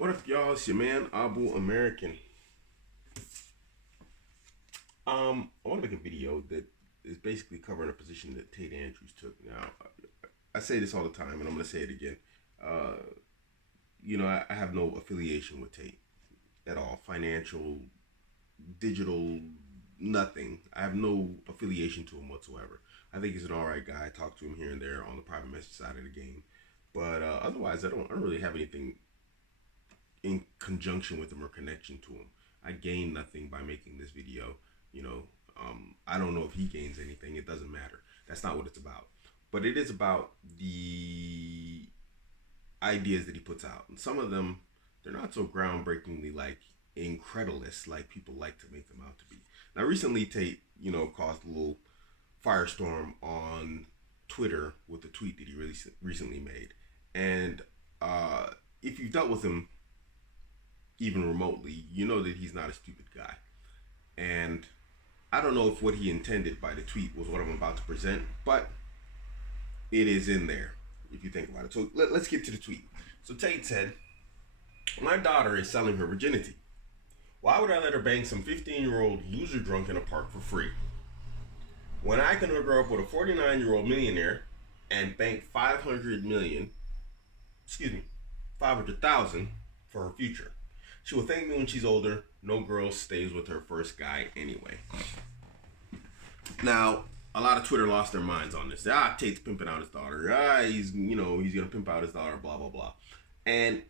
What up, y'all? It's your man, Abuamerican. I want to make a video that is basically covering a position that Tate Andrews took. Now, I say this all the time, and I'm going to say it again. Uh, I have no affiliation with Tate at all. Financial, digital, nothing. I have no affiliation to him whatsoever. I think he's an alright guy. I talk to him here and there on the private message side of the game. But otherwise, I don't really have anything in conjunction with him or connection to him. I gain nothing by making this video. I don't know if he gains anything. It doesn't matter. That's not what it's about. But it is about the ideas that he puts out. And some of them, they're not so groundbreakingly incredulous like people like to make them out to be. Now, recently Tate, caused a little firestorm on Twitter with a tweet that he really recently made. And if you've dealt with him even remotely, you know that he's not a stupid guy. And I don't know if what he intended by the tweet was what I'm about to present, but it is in there if you think about it. So let's get to the tweet. So Tate said, "My daughter is selling her virginity. Why would I let her bang some 15-year-old loser drunk in a park for free when I can hook her up with a 49-year-old millionaire and bank 500,000 for her future? She will thank me when she's older. No girl stays with her first guy anyway." Now, a lot of Twitter lost their minds on this. Tate's pimping out his daughter. He's gonna pimp out his daughter, blah, blah, blah. And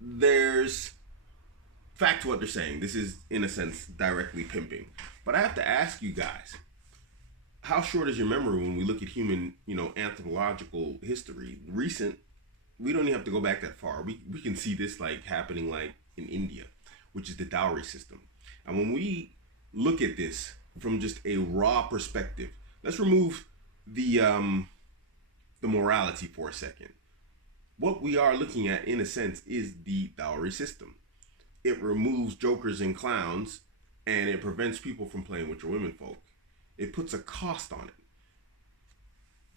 there's fact to what they're saying. This is, in a sense, directly pimping. But I have to ask you guys, how short is your memory when we look at human, anthropological history? We don't even have to go back that far. We can see this happening in India, which is the dowry system. And when we look at this from just a raw perspective, let's remove the morality for a second. What we are looking at, in a sense, is the dowry system. It removes jokers and clowns, and it prevents people from playing with your women folk. It puts a cost on it.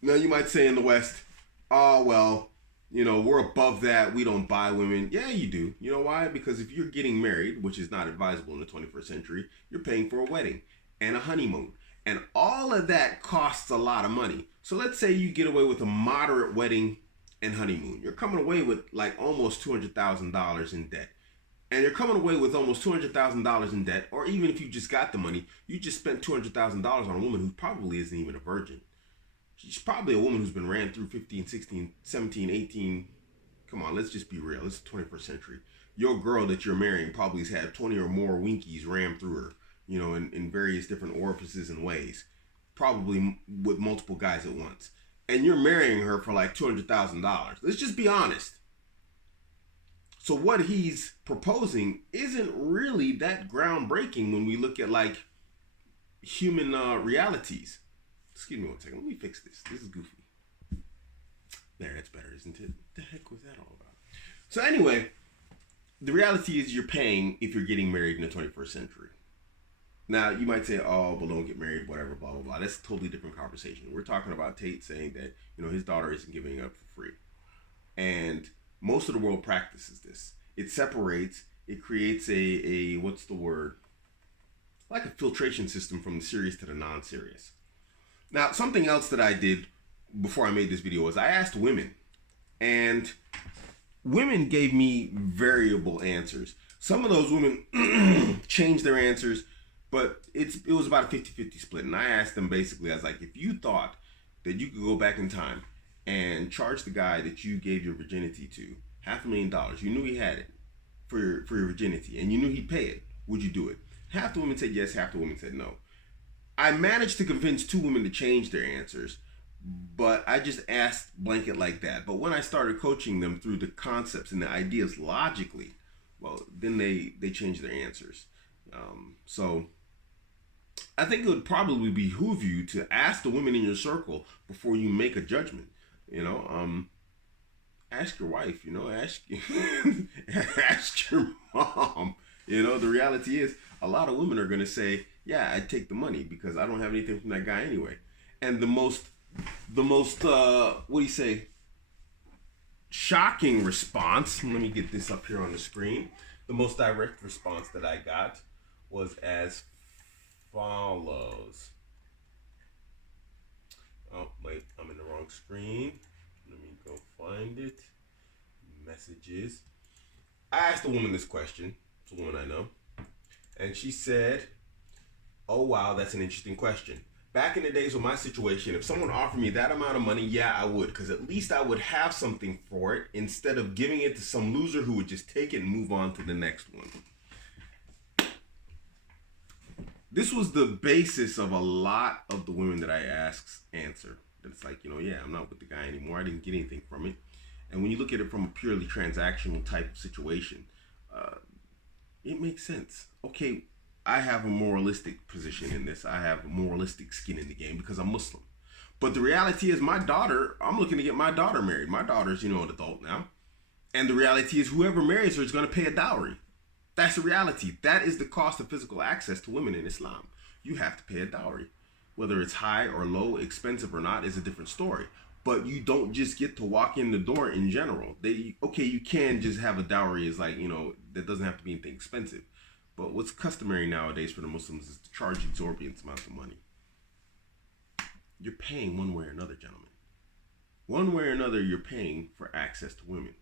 Now, you might say in the West, oh, well, we're above that. We don't buy women. Yeah, you do. You know why? Because if you're getting married, which is not advisable in the 21st century, you're paying for a wedding and a honeymoon. And all of that costs a lot of money. So let's say you get away with a moderate wedding and honeymoon. You're coming away with almost $200,000 in debt. And you're coming away with almost $200,000 in debt, or even if you just got the money, you just spent $200,000 on a woman who probably isn't even a virgin. She's probably a woman who's been ran through 15, 16, 17, 18. Come on, let's just be real. It's the 21st century. Your girl that you're marrying probably has had 20 or more Winkies rammed through her, in various different orifices and ways. Probably with multiple guys at once. And you're marrying her for $200,000. Let's just be honest. So what he's proposing isn't really that groundbreaking when we look at human realities. Excuse me one second. Let me fix this. This is goofy. There, that's better, isn't it? What the heck was that all about? So anyway, the reality is you're paying if you're getting married in the 21st century. Now, you might say, oh, but don't get married, whatever, blah, blah, blah. That's a totally different conversation. We're talking about Tate saying that, his daughter isn't giving up for free. And most of the world practices this. It separates, it creates a what's the word? Like a filtration system from the serious to the non-serious. Now, something else that I did before I made this video was I asked women, and women gave me variable answers. Some of those women changed their answers, but it was about a 50-50 split. And I asked them basically, I was like, if you thought that you could go back in time and charge the guy that you gave your virginity to $500,000, you knew he had it for your virginity, and you knew he'd pay it, would you do it? Half the women said yes, half the women said no. I managed to convince 2 women to change their answers, but I just asked blanket like that. But when I started coaching them through the concepts and the ideas logically, well, then they changed their answers. So I think it would probably behoove you to ask the women in your circle before you make a judgment. Ask your wife, ask your mom. The reality is a lot of women are going to say, yeah, I'd take the money because I don't have anything from that guy anyway. And the most what do you say? shocking response. Let me get this up here on the screen. The most direct response that I got was as follows. Oh, wait, I'm in the wrong screen. Let me go find it. Messages. I asked a woman this question. It's a woman I know. And she said, oh, wow, that's an interesting question. Back in the days of my situation, if someone offered me that amount of money, yeah, I would. Because at least I would have something for it instead of giving it to some loser who would just take it and move on to the next one. This was the basis of a lot of the women that I asked answer. That it's like, yeah, I'm not with the guy anymore. I didn't get anything from it. And when you look at it from a purely transactional type of situation, it makes sense. Okay, I have a moralistic position in this. I have moralistic skin in the game because I'm Muslim. But the reality is my daughter, I'm looking to get my daughter married. My daughter's, an adult now. And the reality is whoever marries her is going to pay a dowry. That's the reality. That is the cost of physical access to women in Islam. You have to pay a dowry. Whether it's high or low, expensive or not is a different story. But you don't just get to walk in the door in general. You can just have a dowry is like, that doesn't have to be anything expensive. But what's customary nowadays for the Muslims is to charge exorbitant amounts of money. You're paying one way or another, gentlemen. One way or another, you're paying for access to women.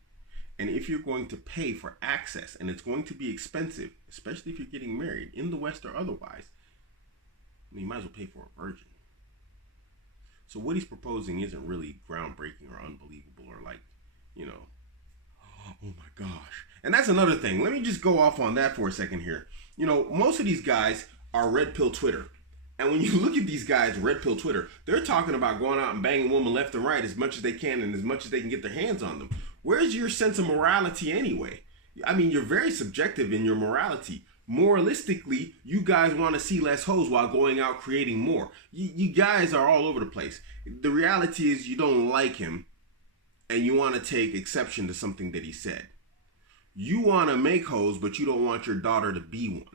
And if you're going to pay for access, and it's going to be expensive, especially if you're getting married in the West or otherwise, you might as well pay for a virgin. So what he's proposing isn't really groundbreaking or unbelievable or like, oh my gosh. And that's another thing. Let me just go off on that for a second here. Most of these guys are red pill Twitter. And when you look at these guys, red pill Twitter, they're talking about going out and banging women left and right as much as they can and as much as they can get their hands on them. Where's your sense of morality anyway? I mean, you're very subjective in your morality. Moralistically, you guys want to see less hoes while going out creating more. You guys are all over the place. The reality is you don't like him and you want to take exception to something that he said. You want to make hoes, but you don't want your daughter to be one.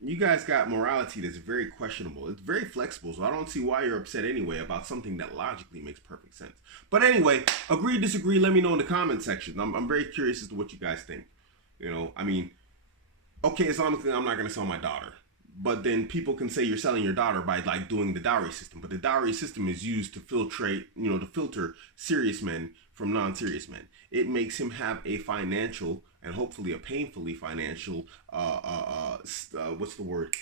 You guys got morality that's very questionable. It's very flexible, so I don't see why you're upset anyway about something that logically makes perfect sense. But anyway, agree, disagree, let me know in the comment section. I'm very curious as to what you guys think. Okay, Islamically, I'm not going to sell my daughter. But then people can say you're selling your daughter by like doing the dowry system. But the dowry system is used to filter serious men from non-serious men. It makes him have a financial and hopefully a painfully financial,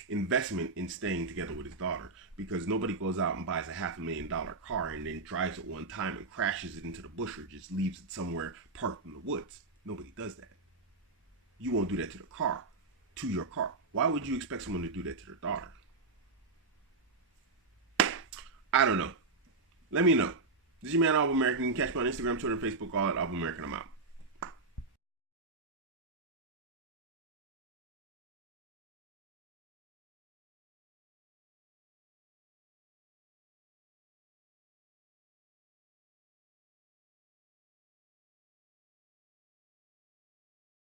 investment in staying together with his daughter. Because nobody goes out and buys a $500,000 car and then drives it one time and crashes it into the bush or just leaves it somewhere parked in the woods. Nobody does that. You won't do that to the car, to your car. Why would you expect someone to do that to their daughter? I don't know. Let me know. This is your man, Abuamerican. You can catch me on Instagram, Twitter, and Facebook, all at Abuamerican. I'm out.